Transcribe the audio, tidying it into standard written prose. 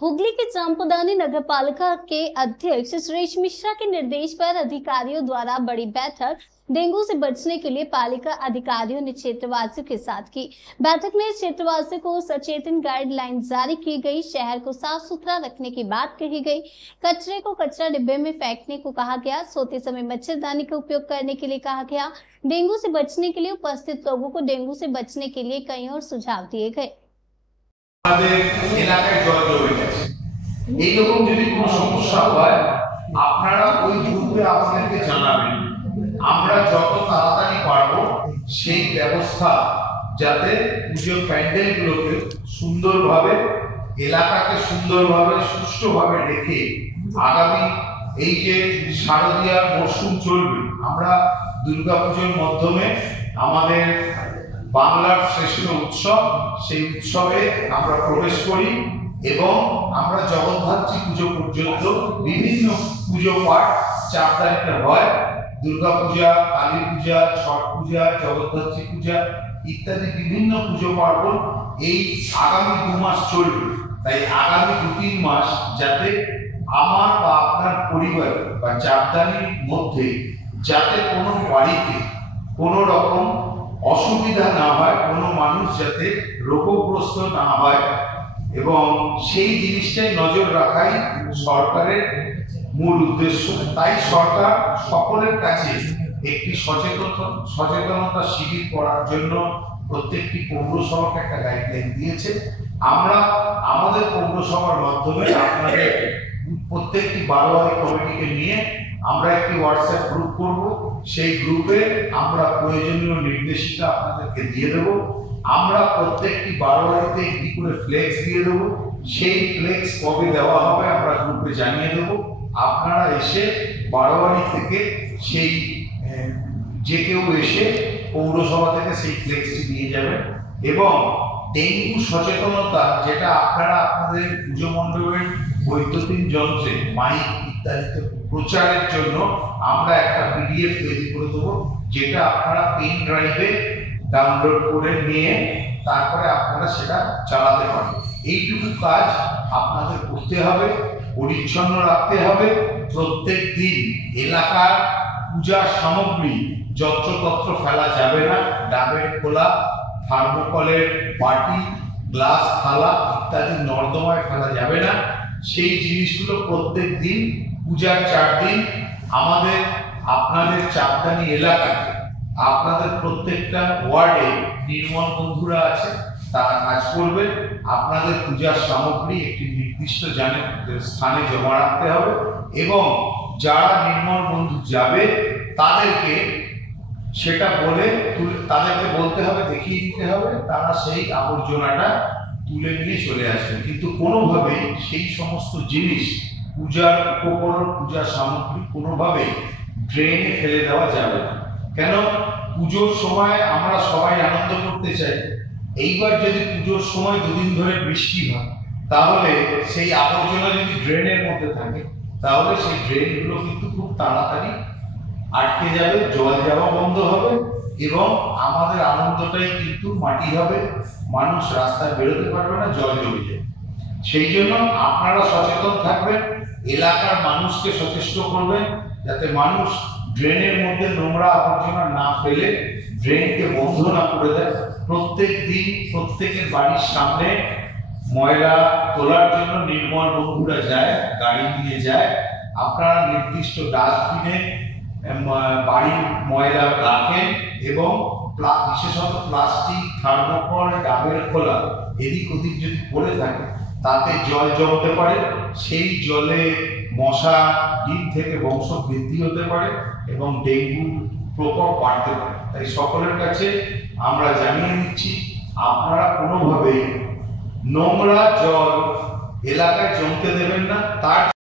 हुगली के चांपोदानी नगर पालिका के अध्यक्ष सुरेश मिश्रा के निर्देश पर अधिकारियों द्वारा बड़ी बैठक डेंगू से बचने के लिए पालिका अधिकारियों ने क्षेत्रवासियों के साथ की। बैठक में क्षेत्रवासियों को सचेतन गाइडलाइन जारी की गई। शहर को साफ सुथरा रखने की बात कही गई। कचरे को कचरा डिब्बे में फेंकने को कहा गया। सोते समय मच्छरदानी का उपयोग करने के लिए कहा गया। डेंगू से बचने के लिए उपस्थित लोगों को डेंगू से बचने के लिए कई और सुझाव दिए गए। এইরকম যদি কোনো সমস্যা হয় আপনারা ওই গ্রুপে আপনাদেরকে জানাবেন। আমরা যত তাড়াতাড়ি পারবো সেই ব্যবস্থা যাতে পুজোর প্যান্ডেলগুলোকে সুন্দরভাবে এলাকাকে সুন্দরভাবে সুষ্ঠুভাবে রেখে আগামী এই যে শারদীয়ার মরশুম চলবে, আমরা দুর্গাপুজোর মাধ্যমে আমাদের বাংলার শ্রেষ্ঠ উৎসব, সেই উৎসবে আমরা প্রবেশ করি এবং আমরা জগদ্ধাত্রী পুজো পর্যন্ত বিভিন্ন পুজো পাঠ চাপদারিতে হয়। দুর্গা পূজা, কালী পূজা, ছট পূজা, জগদ্ধাত্রী পূজা ইত্যাদি বিভিন্ন পুজো পার্বণ এই আগামী 2 মাস চলবে। তাই আগামী 2-3 মাস যাতে আমার বা আপনার পরিবার বা চাপদারির মধ্যে যাতে কোনো বাড়িতে কোনো রকম অসুবিধা না হয়, কোনো মানুষ যাতে রোগগ্রস্ত না হয় এবং সেই জিনিসটাই নজর রাখাই সরকারের মূল উদ্দেশ্য। তাই সরকার সকলের কাছে একটি সচেতনতা শিবির করার জন্য প্রত্যেকটি পৌরসভাকে একটা গাইডলাইন দিয়েছে। আমরা আমাদের পৌরসভার মাধ্যমে আপনাদের প্রত্যেকটি বারোয়ারি কমিটিকে নিয়ে আমরা একটি হোয়াটসঅ্যাপ গ্রুপ করব। সেই গ্রুপে আমরা প্রয়োজনীয় নির্দেশিকা আপনাদেরকে দিয়ে দেব। আমরা প্রত্যেকটি বারোয়ারিতে একটি করে ফ্লেক্স দিয়ে দেবো। সেই ফ্লেক্স কবে দেওয়া হবে আমরা গ্রুপে জানিয়ে দেবো। আপনারা এসে বারোয়ারি থেকে সেই যে কেউ এসে পৌরসভা থেকে সেই ফ্লেক্সটি নিয়ে যাবেন এবং ডেঙ্গু সচেতনতা যেটা আপনারা আপনাদের পুজো মণ্ডপের বৈদ্যুতিন যন্ত্রে, মাইক ইত্যাদিতে প্রচারের জন্য আমরা একটা পিডিএফ তৈরি করে দেবো, যেটা আপনারা পেন ড্রাইভে ডাউনলোড করে নিয়ে তারপরে আপনারা সেটা চালাতে পারেন। এইটুকু কাজ আপনাদের করতে হবে, পরিচ্ছন্ন রাখতে হবে। প্রত্যেক দিন এলাকার পূজার সামগ্রী যত্রতত্র ফেলা যাবে না। ডাবের খোলা, থার্মোকলের বাটি, গ্লাস, থালা ইত্যাদি নর্দমায় ফেলা যাবে না। সেই জিনিসগুলো প্রত্যেক দিন পূজার 4 দিন আমাদের আপনাদের চাপদানি এলাকাতে আপনাদের প্রত্যেকটা ওয়ার্ডে নির্মল বন্ধুরা আছে, তারা কাজ করবে। আপনাদের পূজার সামগ্রী একটি নির্দিষ্ট স্থানে জমা রাখতে হবে এবং যারা নির্মল বন্ধু যাবে তাদেরকে সেটা বলে তাদেরকে বলতে হবে, দেখিয়ে দিতে হবে, তারা সেই আবর্জনাটা তুলে নিয়ে চলে আসবে। কিন্তু কোনোভাবেই সেই সমস্ত জিনিস, পূজার উপকরণ, পূজার সামগ্রী কোনোভাবেই ড্রেনে ফেলে দেওয়া যাবে না। কেন? পুজোর সময় আমরা সবাই আনন্দ করতে চাই। এইবার যদি পুজোর সময় 2 দিন ধরে বৃষ্টি হয় তাহলে সেই আবর্জনা যদি ড্রেনের মধ্যে থাকে তাহলে সেই ড্রেনগুলো কিন্তু খুব তাড়াতাড়ি আটকে যাবে, জল যাওয়া বন্ধ হবে এবং আমাদের আনন্দটাই কিন্তু মাটি হবে। মানুষ রাস্তায় বেরোতে পারবে না, জল জমে যাবে। সেই জন্য আপনারা সচেতন থাকবেন, এলাকার মানুষকে সচেষ্ট করবেন যাতে মানুষ ড্রেনের মধ্যে নোংরা আবর্জনা না ফেলে ড্রেনকে বন্ধ না করে দেয়। প্রত্যেক দিন প্রত্যেকের বাড়ির সামনে ময়লা তোলার জন্য নির্মল বন্ধুরা যায়, গাড়ি নিয়ে যায়। আপনারা নির্দিষ্ট ডাস্টবিনে বাড়ির ময়লা রাখেন এবং বিশেষত প্লাস্টিক, থার্মোকল, ডাবের খোলা এদিক ওদিক যদি পড়ে থাকে তাতে জল জমতে পারে। সেই জলে মশা, ডিম থেকে বংশ বৃদ্ধি হতে পারে এবং ডেঙ্গু প্রকোপ বাড়তে পারে। তাই সকলের কাছে আমরা জানিয়ে দিচ্ছি, আপনারা কোনোভাবেই নোংরা জল এলাকায় জমতে দেবেন না। তার